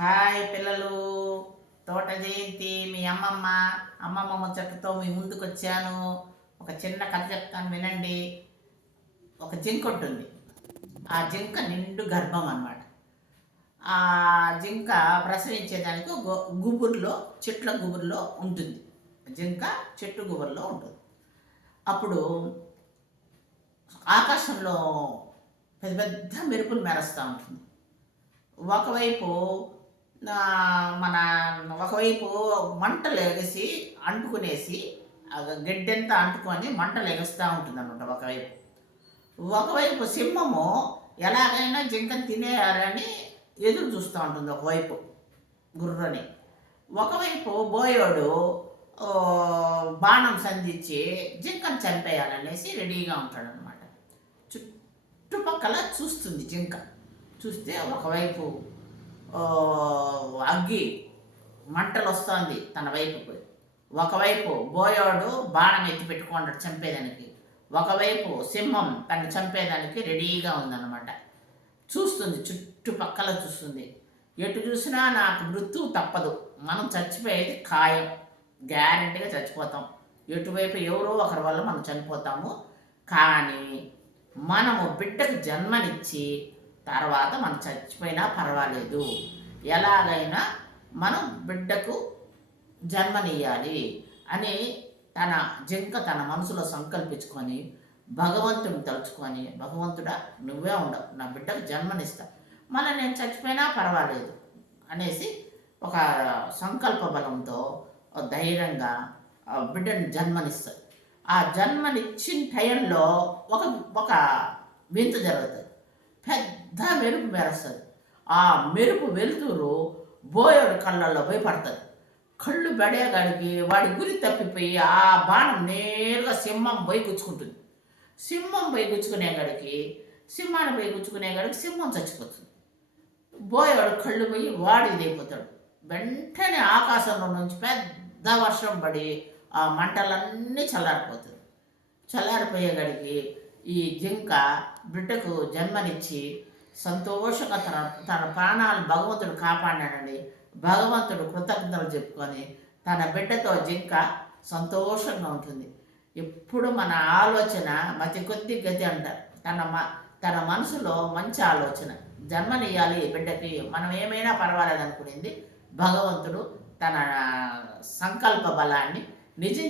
Hi పిల్లలు, తోట జయంతి మీ అమ్మమ్మ ముచ్చటతో మీ ముందుకు వచ్చాను. ఒక చిన్న కథ చెప్తాను వినండి. ఒక జింక ఉంటుంది. ఆ జింక నిండు గర్భం అన్నమాట. ఆ జింక ప్రసవించేదానికి గుబురులో, చెట్ల గుబురులో ఉంటుంది. జింక చెట్టు గుబురులో ఉంటుంది. అప్పుడు ఆకాశంలో పెద్ద పెద్ద మెరుపులు మెరుస్తూ ఉంటుంది. ఒకవైపు మన ఒకవైపు మంటలు ఎగసి అంటుకునేసి గడ్డంతా అంటుకొని మంటలు ఎగస్తూ ఉంటుంది అనమాట. ఒకవైపు ఒకవైపు సింహము ఎలాగైనా జింకను తినేయాలని ఎదురు చూస్తూ ఉంటుంది. ఒకవైపు గుర్రని, ఒకవైపు బోయోడు బాణం సంధించి జింకను చంపేయాలనేసి రెడీగా ఉంటాడనమాట. చుట్టుపక్కల చూస్తుంది జింక. చూస్తే ఒకవైపు అగ్గి మంటలు వస్తుంది తన వైపుకు, ఒకవైపు బోయోడు బాణం ఎత్తి పెట్టుకుంటాడు చంపేదానికి, ఒకవైపు సింహం తను చంపేదానికి రెడీగా ఉందన్నమాట. చూస్తుంది, చుట్టుపక్కల చూస్తుంది. ఎటు చూసినా నాకు మృత్యువు తప్పదు, మనం చచ్చిపోయేది ఖాయం, గ్యారెంటీగా చచ్చిపోతాం. ఎటువైపు ఎవరో ఒకరి వల్ల మనం చనిపోతాము. కానీ మనము బిడ్డకు జన్మనిచ్చి తర్వాత మనం చచ్చిపోయినా పర్వాలేదు, ఎలాగైనా మనం బిడ్డకు జన్మనియ్యాలి అని జింక తన మనసులో సంకల్పించుకొని భగవంతుని తలుచుకొని, భగవంతుడా నువ్వే ఉండవు, నా బిడ్డకు జన్మనిస్తా, మళ్ళీ నేను చచ్చిపోయినా పర్వాలేదు అనేసి ఒక సంకల్ప బలంతో ధైర్యంగా బిడ్డను జన్మనిస్తుంది. ఆ జన్మనిచ్చిన టైంలో ఒక ఒక వింత జరుగుతుంది. పెద్ద మెరుపు మెరుస్తుంది. ఆ మెరుపు వెలుతురు బోయోడు కళ్ళల్లో పోయి పడుతుంది. కళ్ళు బడేగాడికి వాడి గురి తప్పిపోయి ఆ బాణం నేరుగా సింహం పోయి గుచ్చుకుంటుంది. సింహం పోయి గుచ్చుకునేగాడికి, సింహాన్ని పోయి గుచ్చుకునేగాడికి సింహం చచ్చిపోతుంది. బోయోడు కళ్ళు పోయి వాడు ఇదైపోతాడు. వెంటనే ఆకాశంలో నుంచి పెద్ద వర్షం పడి ఆ మంటలన్నీ చల్లారిపోతుంది. చల్లారిపోయేగాడికి ఈ జింక బిడ్డకు జన్మనిచ్చి సంతోషంగా తన ప్రాణాలు భగవంతుడు కాపాడాడండి, భగవంతుడు కృతజ్ఞతలు చెప్పుకొని తన బిడ్డతో జింక సంతోషంగా ఉంటుంది. ఎప్పుడు మన ఆలోచన మతి కొద్ది గతి అంటారు. తన మనసులో మంచి ఆలోచన, జన్మనియ్యాలి బిడ్డకి, మనం ఏమైనా పర్వాలేదు అనుకునేది భగవంతుడు తన సంకల్ప బలాన్ని నిజం